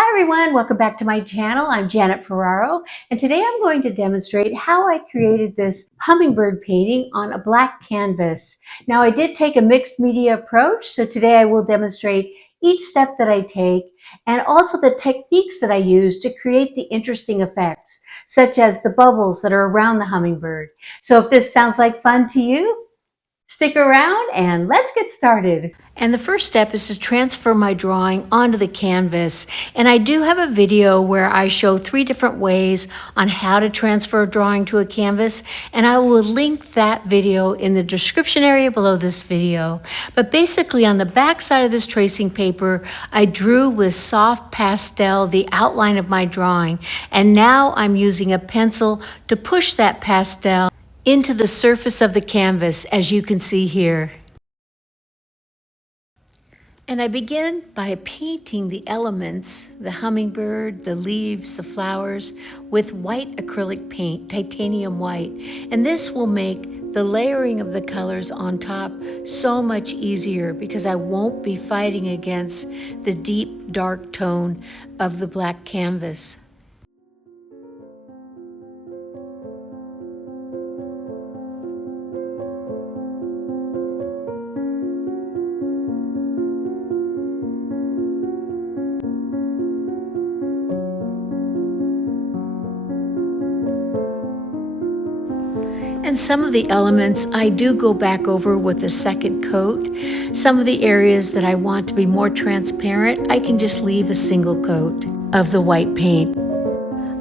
Hi everyone, welcome back to my channel. I'm Janet Ferraro, and today I'm going to demonstrate how I created this hummingbird painting on a black canvas. Now I did take a mixed media approach, so today I will demonstrate each step that I take and also the techniques that I use to create the interesting effects, such as the bubbles that are around the hummingbird. So if this sounds like fun to you, stick around and let's get started. And the first step is to transfer my drawing onto the canvas. And I do have a video where I show 3 different ways on how to transfer a drawing to a canvas. And I will link that video in the description area below this video. But basically on the back side of this tracing paper, I drew with soft pastel the outline of my drawing. And now I'm using a pencil to push that pastel into the surface of the canvas, as you can see here. And I begin by painting the elements, the hummingbird, the leaves, the flowers, with white acrylic paint, titanium white. And this will make the layering of the colors on top so much easier because I won't be fighting against the deep, dark tone of the black canvas. And some of the elements I do go back over with a second coat. Some of the areas that I want to be more transparent, I can just leave a single coat of the white paint.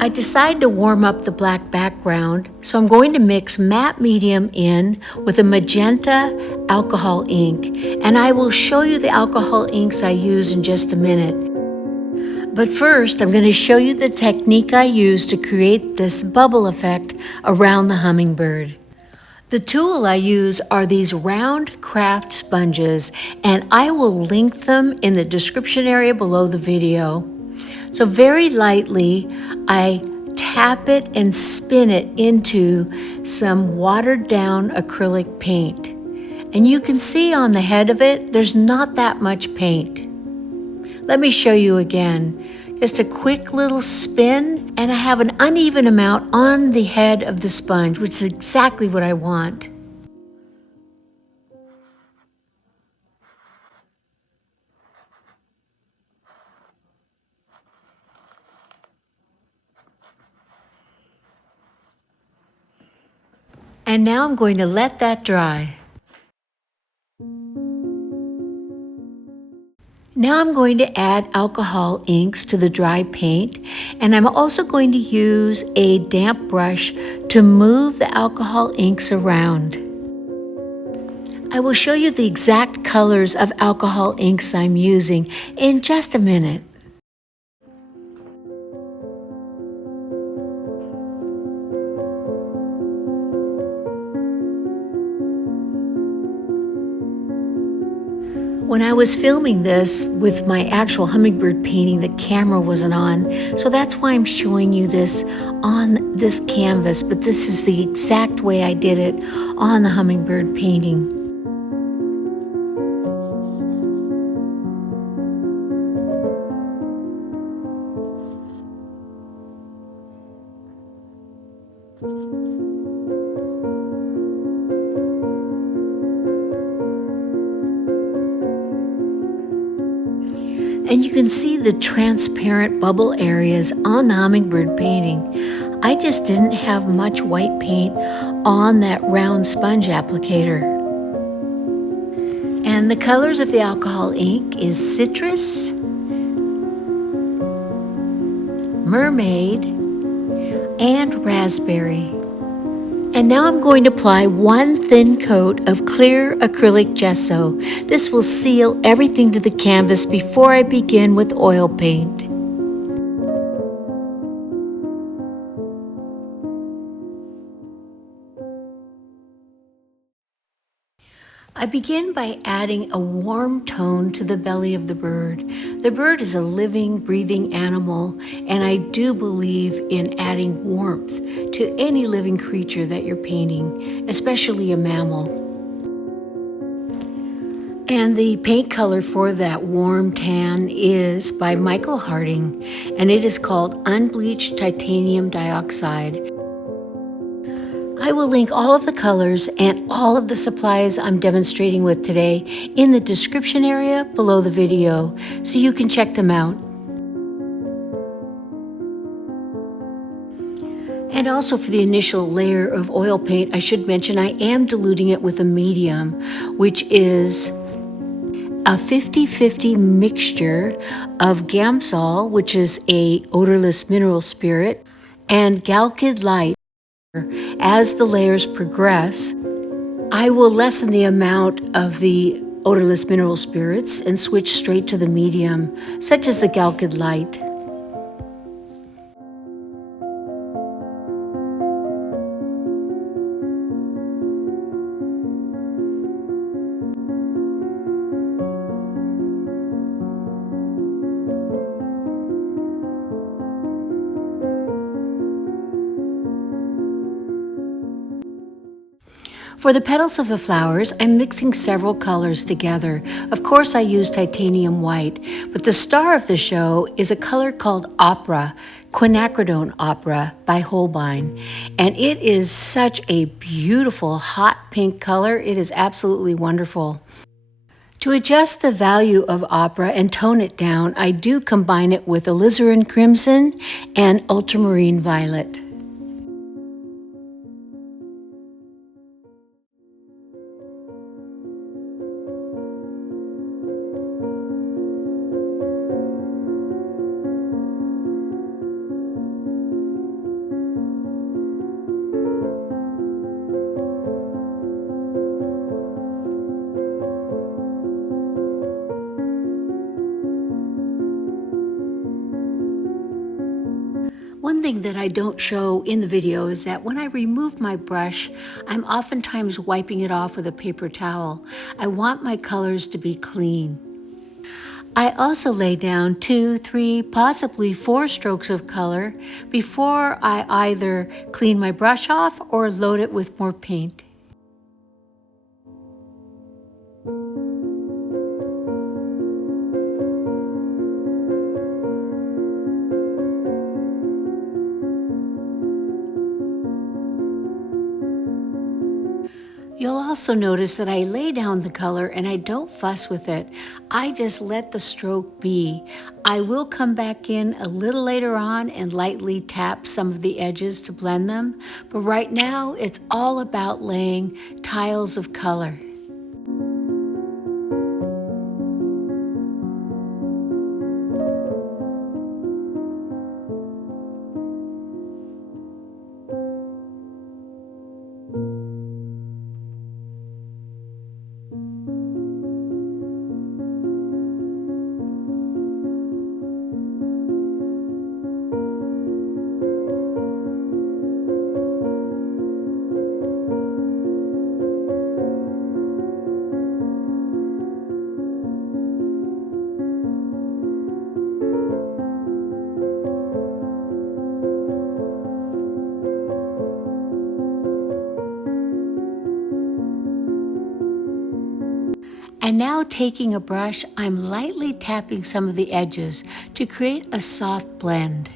I decided to warm up the black background, so I'm going to mix matte medium in with a magenta alcohol ink. And I will show you the alcohol inks I use in just a minute. But first, I'm going to show you the technique I use to create this bubble effect around the hummingbird. The tool I use are these round craft sponges, and I will link them in the description area below the video. So very lightly, I tap it and spin it into some watered down acrylic paint. And you can see on the head of it, there's not that much paint. Let me show you again. Just a quick little spin, and I have an uneven amount on the head of the sponge, which is exactly what I want. And now I'm going to let that dry. Now I'm going to add alcohol inks to the dry paint, and I'm also going to use a damp brush to move the alcohol inks around. I will show you the exact colors of alcohol inks I'm using in just a minute. When I was filming this with my actual hummingbird painting, the camera wasn't on, so that's why I'm showing you this on this canvas, but this is the exact way I did it on the hummingbird painting. And you can see the transparent bubble areas on the hummingbird painting. I just didn't have much white paint on that round sponge applicator. And the colors of the alcohol ink is citrus, mermaid, and raspberry. And now I'm going to apply one thin coat of clear acrylic gesso. This will seal everything to the canvas before I begin with oil paint. I begin by adding a warm tone to the belly of the bird. The bird is a living, breathing animal, and I do believe in adding warmth to any living creature that you're painting, especially a mammal. And the paint color for that warm tan is by Michael Harding, and it is called Unbleached Titanium Dioxide. I will link all of the colors and all of the supplies I'm demonstrating with today in the description area below the video, so you can check them out. And also for the initial layer of oil paint, I should mention I am diluting it with a medium, which is a 50-50 mixture of Gamsol, which is a odorless mineral spirit, and Galkid Light. As the layers progress, I will lessen the amount of the odorless mineral spirits and switch straight to the medium, such as the Galkid Light. For the petals of the flowers, I'm mixing several colors together. Of course, I use titanium white, but the star of the show is a color called Opera, Quinacridone Opera by Holbein. And it is such a beautiful hot pink color. It is absolutely wonderful. To adjust the value of Opera and tone it down, I do combine it with alizarin crimson and ultramarine violet. One thing that I don't show in the video is that when I remove my brush, I'm oftentimes wiping it off with a paper towel. I want my colors to be clean. I also lay down 2, 3, possibly 4 strokes of color before I either clean my brush off or load it with more paint. You'll also notice that I lay down the color and I don't fuss with it. I just let the stroke be. I will come back in a little later on and lightly tap some of the edges to blend them, but right now it's all about laying tiles of color. And now taking a brush, I'm lightly tapping some of the edges to create a soft blend.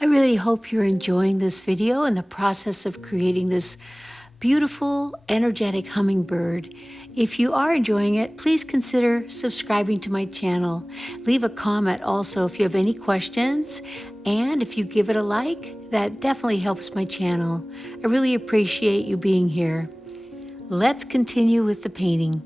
I really hope you're enjoying this video and the process of creating this beautiful, energetic hummingbird. If you are enjoying it, please consider subscribing to my channel. Leave a comment also if you have any questions, and if you give it a like, That definitely helps my channel. I really appreciate you being here. Let's continue with the painting.